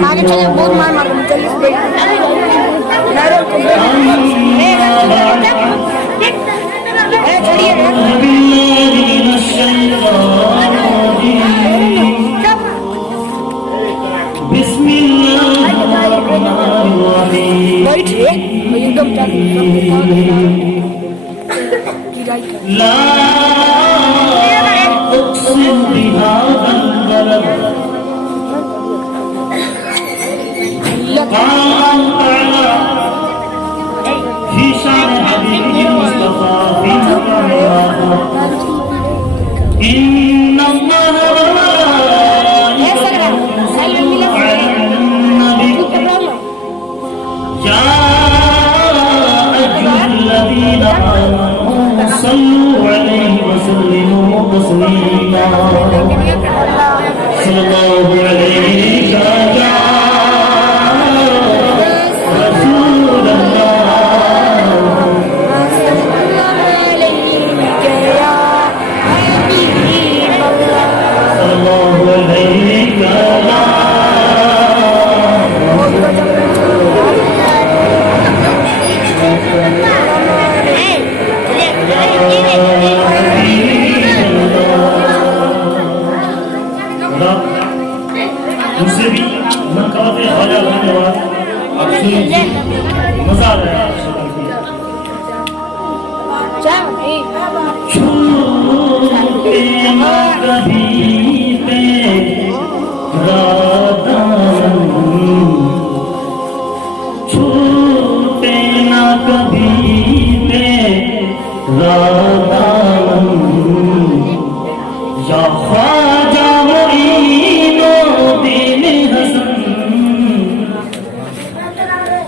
आगे चले बहुत मार मार मुझसे भी मनकबत ख्वाजा धन्यवाद मजा आ रहा है। छूटे ना कभी तेरा दामन, छूटे ना कभी तेरा दामन, या ख्वाजा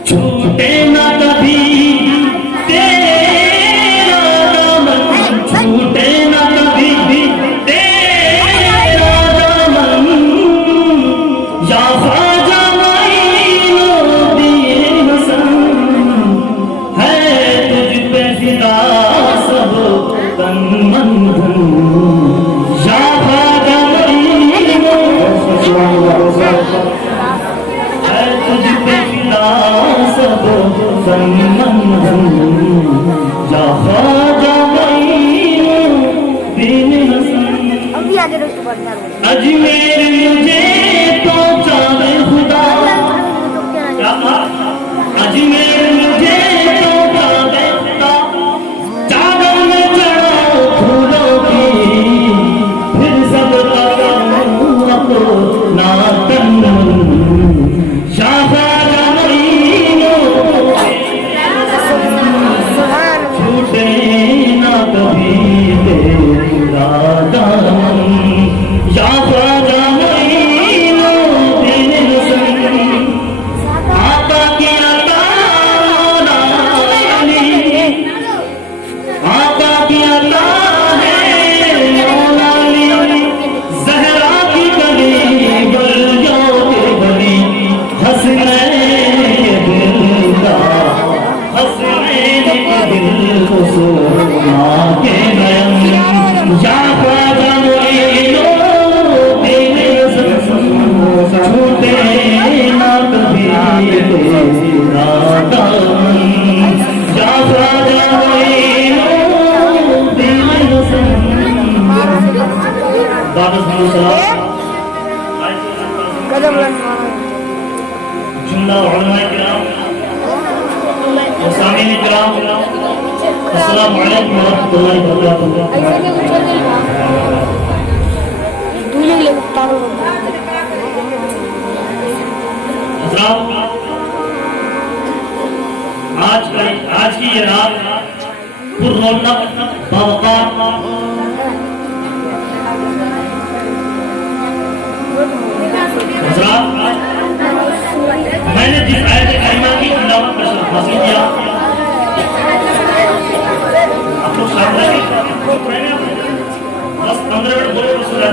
छूटे ना कभी तेरा दामन, छूटे ना कभी तेरा दामन, या ख्वाजा मोइनुद्दीन हसन, है तुझ पे फिदा सब तन मन धन, या ख्वाजा है तुझ पे फिदा सब तन मन धन, या ख्वाजा मोइनुद्दीन हसन। अजमेर मुझे पहुंचावे खुदा, अजमेर मुझे पहुंचावे खुदा, चादर में चढ़ाओ फूलों की, फिर सब अपना तन छूटे ना कभी तेरा दामन, या ख्वाजा मोइनुद्दीन हसन। आका की अता मौला अली, आका की अता है मौला अली, ज़हरा की गली गलियों के गली, हसनैन के दिल का, हसनैन के दिल को सोना के नयन, या ख्वाजा मोइनुद्दीन हसन। छूटे ना कभी तेरा दामन, या ख्वाजा मोइनुद्दीन हसन। जुमला उलमाए किराम व सामीन किराम, अस्सलामु अलैकुम व रहमतुल्लाहि व बरकातुहू। आज की ये रात पुररौनक बावक़ार मैंने जिस आयत करीमा की तिलावत का शर्फ हासिल किया, आप लोग शामिल हैं। 10-15 मिनट बोले तो सुना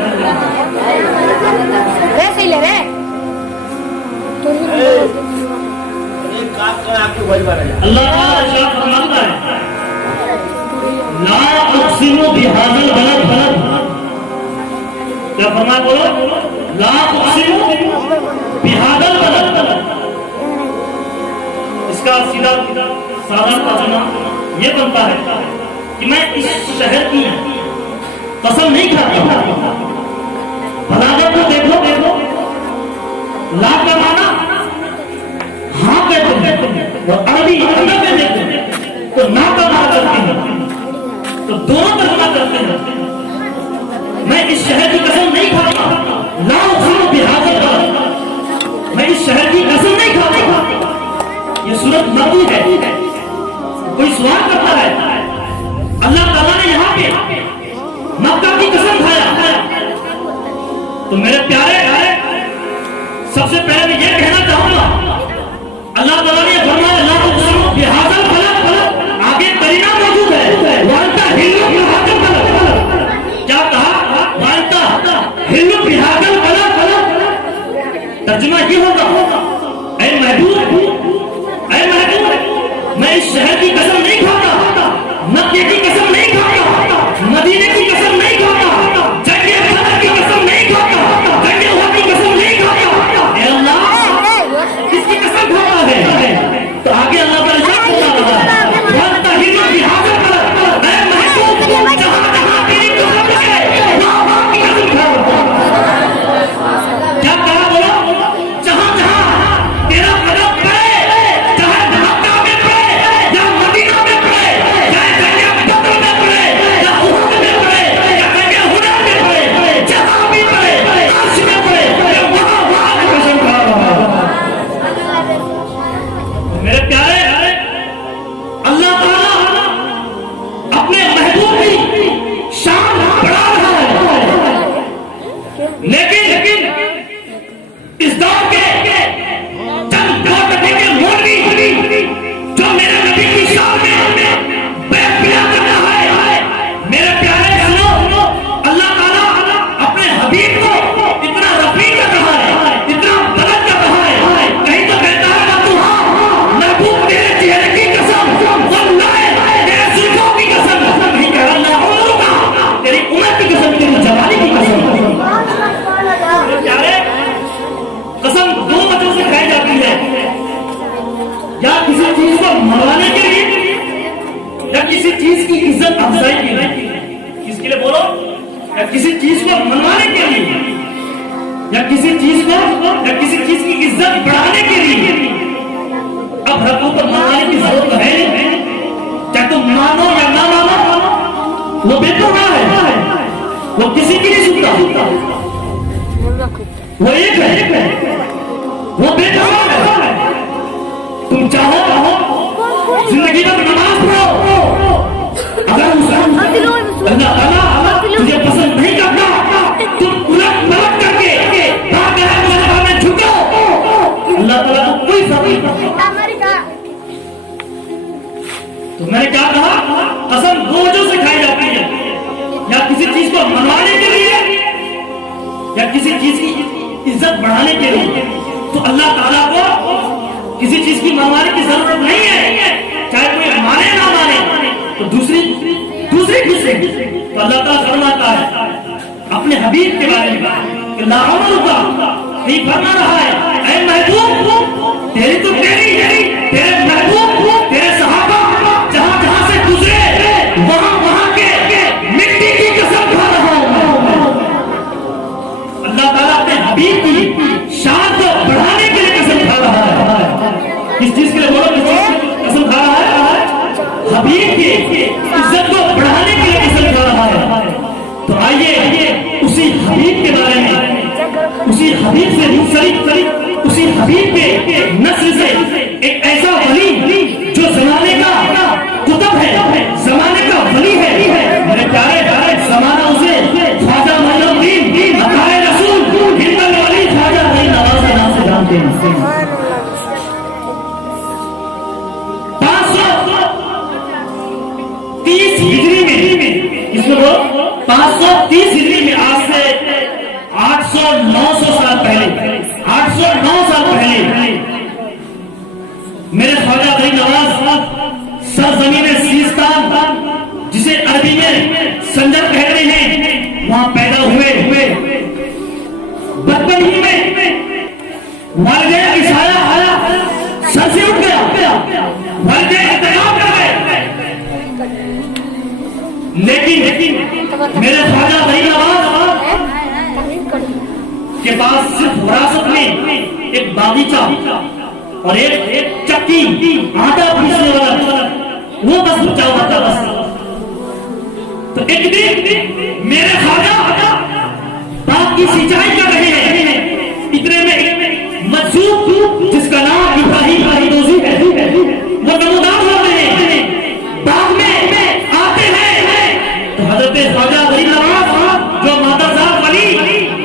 अल्लाह ताला इरशाद फरमाता है, ला उक़सिमु बिहाज़ल बलद। क्या फरमाया बोलो? ला उक़सिमु बिहाज़ल बलद। इसका सीधा साधारण तर्जुमा ये बनता है कि मैं इस शहर की कसम नहीं खाता। बलागत को देखो, ला का माना हाँ कहते हैं, और अरबी में देखो तो ना का माना करते हैं, तो दोनों तर्जुमा करते हैं। मैं इस शहर की कसम नहीं खाता, ला उक़सिमु बिहाज़ल बलद, मैं इस शहर की कसम नहीं खाता। ये सूरत मरदू है। कोई सवाल करता है, अल्लाह ताला ने यहाँ पे मक्का की कसम खाया, तो मेरे प्यारे सबसे पहले मैं ये कहना चाहूंगा, अल्लाह ताला ने फरमाया ला उक़सिमु बिहाज़ल बलद, आगे करीना मौजूद है, वांता हिल्लु बिहाज़ल बलद। क्या कहा? वांता हिल्लु बिहाज़ल बलद। तर्जुमा ये होगा, ऐ महबूब, मैं इस शहर की कसम नहीं खाता, मक्के की कसम नहीं खाता, मदीने की कसम नहीं खाता, जंगे बदर की कसम नहीं खाता, जंगे उहद की कसम नहीं खाता। ऐ अल्लाह, किसकी कसम खाता है? तो आगे अल्लाह का इरशाद होता रहा, वांता हिल्लु बिहाज़ल बलद, ऐ महबूब, जहां जहां तेरी कसम है वहां की कसम खाओ। क्या कहा बोलो? जहां जहां तेरा कदम पड़े, चाहे मक्का में पड़े या मदीना में पड़े, चाहे जंगे बदर में पड़े या उहद में पड़े या जंगे हुनैन में पड़े, जहां भी पड़े, अर्श में पड़े, वहां की कसम खा रहा हूं। मेरे प्यारे, अल्लाह ताला अपने महबूब की शान बढ़ा रहा है, लेकिन इस दौर के चंद करोड़पति के मौलवी जो मेरे नबी की शान में बयान कर रहा है, मेरे प्यारे सुनो, अल्लाह ताला अपने हबीब को इतना रफ़ी कर रहा है, इतना बुलंद कर रहा है। कहीं तो कहता है महबूब तेरे चेहरे की कसम, वल्लाह तेरे जुल्फों की कसम, कहीं कह रहा उम्र का, तेरी उम्र की कसम, तेरी जवानी की कसम। मेरे प्यारे, कसम दो वजह से खाई जाती है, या किसी चीज को मनवाने के लिए या किसी चीज की इज्जत अफजाई के लिए। किसके लिए बोलो? या किसी चीज को मनवाने के लिए, या किसी चीज की इज्जत बढ़ाने के लिए। अब रब्बों को मनवाने की जरूरत तो है नहीं, चाहे तुम मानो या ना मानो, वो बेपरवाह है, वो किसी की नहीं सुनता, वो एक है, वो बेपरवाह है। तुम चाहो जिंदगी भर नमाज पढ़ो, अगर अल्लाह ताला तुझे पसंद नहीं करता, तुम उलट पलट करके में झुको, अल्लाह ताला को कोई फर्क नहीं पड़ता। तो मैंने क्या कहा? कसम दो वजह से खाई जाती है, या किसी चीज को मनवाने के लिए या किसी चीज की इज्जत बढ़ाने के लिए। तो अल्लाह ताला को किसी चीज की मनवाने की जरूरत नहीं है, चाहे कोई माने ना माने। तो दूसरी किससे? तो अल्लाह ताला फरमाता है अपने हबीब के बारे में कि ला उमरुका, नहीं फरमा रहा है ऐ महबूब, तेरी तो तेरे महबूब, तेरे सहाबा जहां जहां से गुजरे वहां के मिट्टी की कसम खा रहा हूं। अल्लाह ताला अपने हबीब की शान को बढ़ाने के लिए कसम खा रहा है। किस चीज के लिए बोलो? किस चीज की कसम खा रहा है? हबीब की इज्जत को बढ़ाने के लिए कसम खा रहा है। तो आइए उसी हबीब के बारे में, उसी हबीब से उसी हबीब के नस्ल से एक ऐसा वली जो जमाने का कुतुब है, जमाने का वली है। मेरे प्यारे जमाना उसे ख्वाजा मोइनुद्दीन अताए रसूल हिंदल वली ख्वाजा गरीब नवाज के नाम से जानते हैं। 530 हिजरी में, इसमें 530 हिजरी में, आज से 800-900 साल पहले, 809 साल पहले मेरे ख्वाजा गरीब नवाज सरजमीन सीस्तान, जिसे अरबी में संजर कहते हैं, वहां पैदा हुए। बचपन ही में वालिदैन की साया सर से उठ गया, वालिदैन इंतकाम कर गए। लेकिन मेरे ख्वाजा वही नवाज के पास सिर्फ विरासत में एक बागीचा और एक चक्की, आटा पीसने वाला, वो बस बचा हुआ था बस। तो एक दिन मेरे ख्वाजा बाग की सिंचाई कर रहे हैं। इतने में मजदूर जिसका नाम इब्राहिम दोजी है, वो नमूदार हो रहे हैं, बाग में आते हैं। तो हजरत ख्वाजा वली नवाज जो माता साहब वली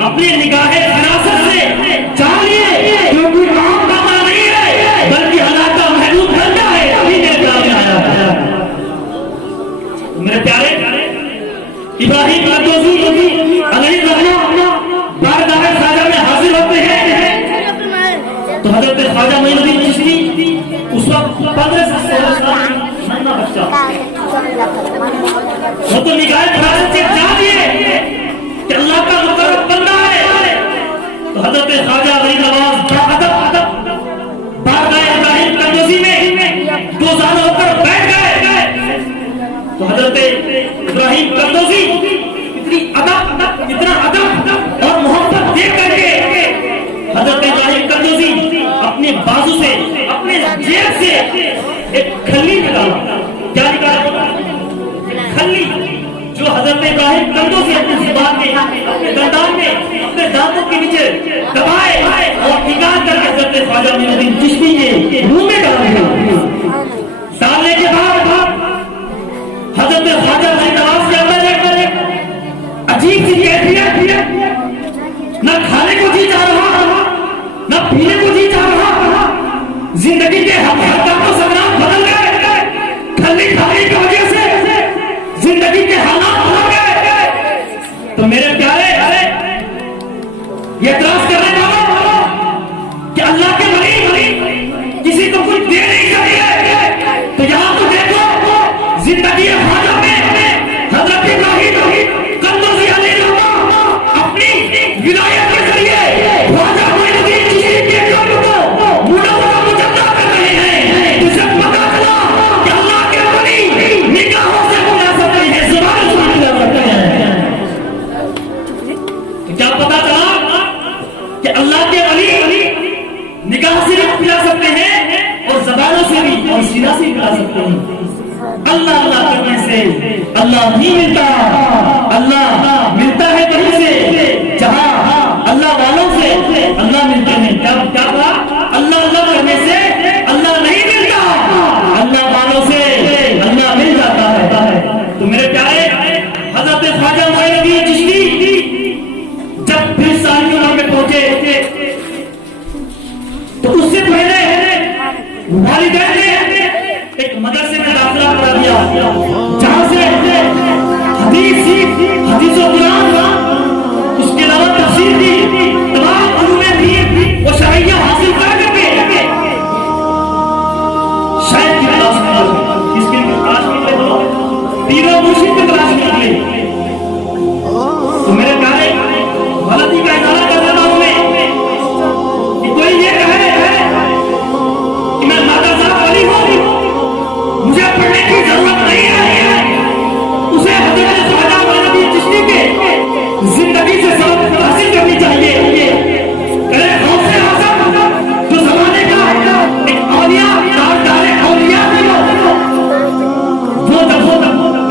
अपने निगाहे फिरासत से जान लिए, क्योंकि आम का माना नहीं है बल्कि अल्लाह का महबूब बंदा है, अभी मेरे प्यार में आया। मेरे प्यारे इब्राहिम दोजी अलैहि बारगाह ख्वाजा में हाजिर होते हैं। तो हजरत ख्वाजा मोइनुद्दीन चिश्ती उस वक्त 15 से 16 साल नन्हा बच्चा, वो तो निगाहे फिरासत से जान लिए कि अल्लाह का मुकर्रम बंदा है। तो हजरत ख्वाजा वली नवाज बारगाह इब्राहिम कंदोजी में 2 साल होकर बैठ गए। तो हजरत इब्राहिम कंदोजी इतना अदब और मोहब्बत देख करके हजरत इब्राहिम कंदोजी अपने बाजू से, अपने जेब से एक खल्ली निकाला। क्या निकाला? खल्ली, जो हजरत इब्राहिम कंदोजी अपनी जुबान में, अपने दंदान में, अपने दांतों के नीचे दबाए और निकाल करके हजरत ख्वाजा मोइनुद्दीन चिश्ती के मुंह में डाले। डालने के बाद हजरत ख्वाजा वली नवाज के अंदर एक अजीब सी कैफियत, न खाने को जी चाह रहा, न पीने को जी चाह रहा। जिंदगी के हक़दार को संग्राम बदल गए, खल्ली खाने की वजह से जिंदगी के हालात बदल गए। तो मेरे प्यारे ये एतराज करने वालों कि अल्लाह के वली किसी को कुछ दे नहीं सकते, तो यहां तो देखो जिंदगी ख्वाजा में हजरत इब्राहिम कंदोजी अपनी विलायत के जरिए ख्वाजा मोइनुद्दीन चिश्ती के काम को मुजद्दा कर रहे हैं। जिसे पता चला कि अल्लाह के वली निगाहों से बुला सकते हैं, जुबान से बुला सकते हैं। तो क्या पता चला कि अल्लाह के वली निगाह से भी पिला सकते हैं और ज़बानों से भी और सीना से पिला सकते हैं। अल्लाह अल्लाह करने से अल्लाह नहीं मिलता, अल्लाह मिलता है कहीं से जहां अल्लाह वालों से अल्लाह मिलते हैं। क्या कहा? अल्लाह अल्लाह करने से अल्लाह नहीं मिलता, अल्लाह वालों से अल्लाह मिल जाता है। तो मेरे प्यारे हजरत ख्वाजा मोइनुद्दीन चिश्ती जब फिर सारी उम्र में पहुंचे, तो उससे पहले वालिदैन ने एक मदरसे में दाखिला करा दिया, जहां से हदीस और कुरान, उसके अलावा तफसीर की तमाम उलूम दीन और शरइया हासिल कर करके शायद की तलाश में, किसकी तलाश में बोलो, पीर और मुर्शिद की तलाश में निकले। तो मेरे प्यारे गलती का इजारा कर देता हूं मैं कि कोई ये कहे कि मैं माता साहब वली हूं, मुझे पढ़ने की जरूरत नहीं है, उसे हजरत ख्वाजा मोइनुद्दीन चिश्ती के जिंदगी से सबक हासिल करनी चाहिए। करे गौसे आज़म जो जमाने का एक औलिया औलिया वो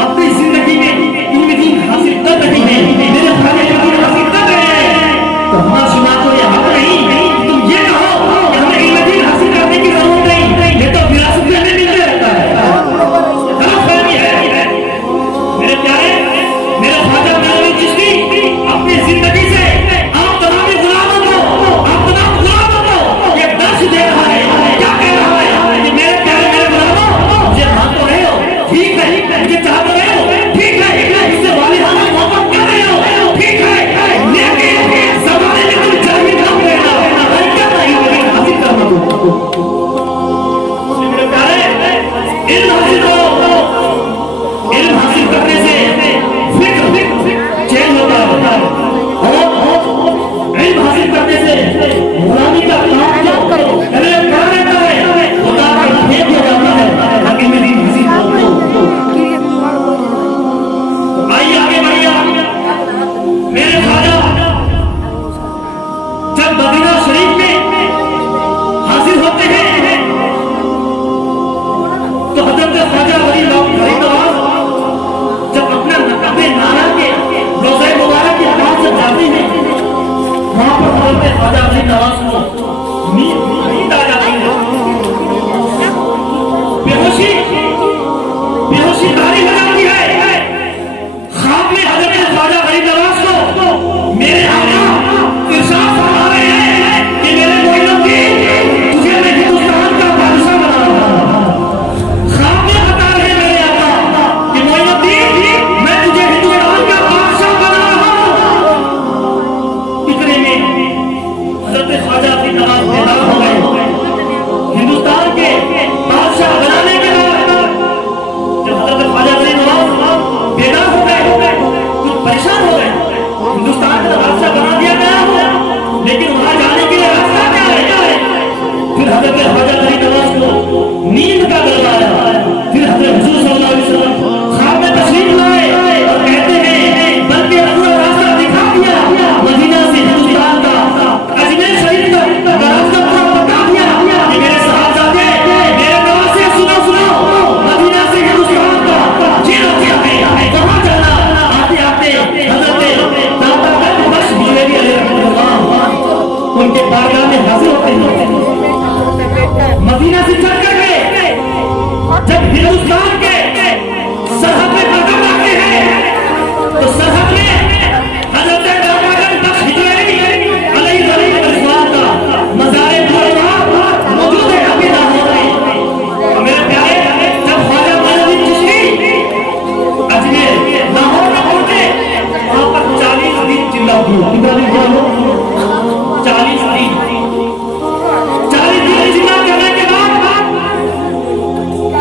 अपनी जिंदगी में इल्म दीन हासिल कर रही है, मेरे ख्वाजा हासिल कर रहे हैं। तो हमारा सुना तो ये हक नहीं तुम ये कहो कि हमें इल्म दीन हासिल करने की जरूरत नहीं, ये तो विरासत में मिलते रहता है। मेरे प्यारे मेरे ख्वाजा मोइनुद्दीन चिश्ती अपनी जिंदगी से आप तमाम गुलामों को ये दर्श दे रहा है। क्या कह रहा है कि मेरे प्यारे मेरे गुलामों, मुझे मान तो रहे हो, ठीक है, मुझे चाह तो रहे हो, ठीक है, इससे वालिदाना मोहब्बत कर रहे हो, ठीक है, लेकिन जमाने में वहां पर हजरत ख्वाजा अली नवाज को नींद आ जाती है, बेहोशी बेहोशी तारी हो जाती है। ख्वाब में हजरत ख्वाजा अली नवाज को मेरे आका इरशाद फरमा रहे हैं कि मेरे मोइनुद्दीन तुझे मैं हिंदुस्तान का बादशाह बना रहा हूं। ख्वाब में बता रहे मेरे आका कि मोइनुद्दीन मैं तुझे हिंदुस्तान का बादशाह बना रहा हूं। इतने में हजरत ख्वाजा अली नवाज पैदा हो गए। हिंदुस्तान के बादशाह बनाने के बाद जब हजरत ख्वाजा अली नवाज पैदा हो गए, कुछ परेशान हो गए। हिंदुस्तान का बादशाह बना दिया गया हो, लेकिन वहां जाने के लिए रास्ता क्या है? फिर हजरत ख्वाजा अली नवाज को नींद का दर्द आया। फिर हजरत हुजूर सल्लल्लाहु अलैहि वसल्लम ख्वाब में तशरीफ लाए और कहते हैं बल्कि पूरा रास्ता दिखा दिया, मदीना से हिंदुस्तान का अजमेर शरीफ का रास्ता पूरा बता दिया कि मेरे साहबजादे मेरे नवासे सुनो सुनो, मदीना से हिंदुस्तान का जिला है कहां जाना। आते आते हजरत दाता बख्श बिजवेरी अलैहिस्सलाम उनके बारगाह में हाजिर होते हैं। मदीना से चल कर गए, जब हिंदुस्तान के सरहद पे कदम रखते हैं तो सरहद में हजरत दाता बख्श बिजवेरी अलैहिस्सलाम का मज़ार मुबारक मौजूद है अभी लाहौर में। मेरे प्यारे, जब ख्वाजा मोइनुद्दीन चिश्ती अजमेर लाहौर में पहुंचे, वहां पर 40 दिन चिल्ला हुआ। 40 दिन चिल्ला करने के बाद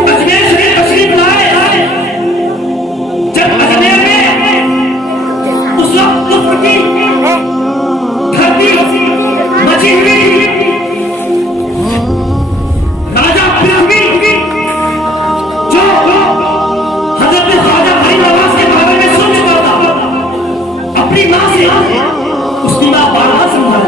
अजमेर शरीफ तशरीफ लाए। जब अजमेर में उस वक्त कुफ्र की धरती मची हुई, राजा पृथ्वी जो हजरत ख्वाजा अली नवाज के बारे में सुन चुका था, अपनी मां से उसकी मां बारहा समझा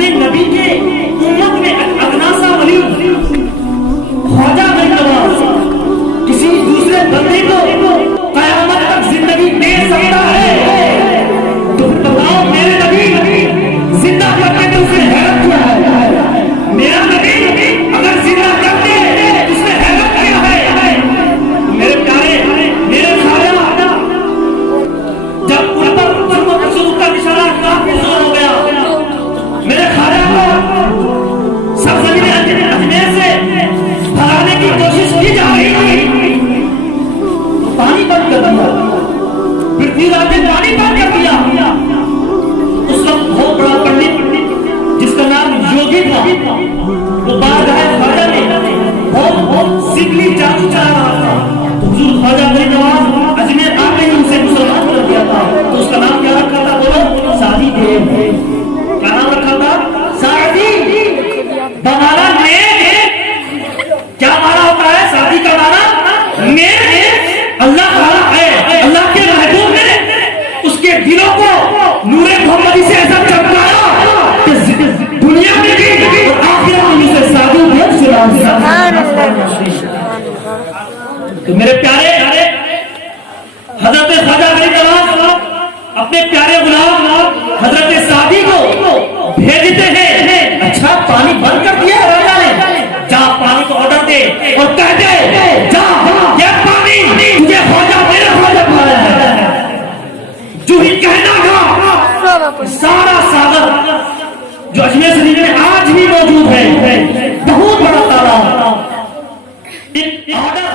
अपने नबी के उम्मत में अगनासा वली ख्वाजा गरीब नवाज किसी दूसरे बंदे को कयामत तक जिंदगी दे सकता है, तो बताओ मेरे नबी जिंदा करके तो उसने हैरत किया है। मेरा नबी अगर जिंदा करते तो उसने हैरत किया है। मेरे प्यारे मेरे खाया जब उन पर रसूल का इशारा काफी जोर हो गया, मेरे खाया को सरजमीन अजमेर से भगाने की कोशिश की जा रही थी, पानी बंद कर दिया, पृथ्वीराज ने पानी बंद कर दिया। उस वक्त बहुत बड़ा पंडित जिसका नाम योगी था, वो बारगाह ख्वाजा में बहुत सिद्धि जादू चला रहा था। तो हुजूर ख्वाजा गरीब नवाज अजमेर आके ही उसे मुसलमान कर दिया था। तो उसका नाम क्या रखा था? बोलो, सादी देव। क्या नाम रखा था? सादी। बमाना नेक। क्या माना होता है शादी का माना? नेक। अल्लाह ताला है, अल्लाह के महबूब ने उसके दिलों को नूरे मोहम्मदी से ऐसा चमकाया कि दुनिया में भी और आखिरत में उसे साधु देव सुभान तो मेरे प्यारे हजरत ख्वाजा गरीब नवाज अपने प्यारे गुलाम हजरत सादी को भेजते हैं। अच्छा, पानी बंद कर दिया राजा ने, जा पानी को ऑर्डर दे और कह दे, जा ये पानी तुझे ख्वाजा मेरा ख्वाजा पाया है। जो ही कहना था सारा सागर जो अजमेर शरीफ में आज भी मौजूद है, बहुत बड़ा तालाब ऑर्डर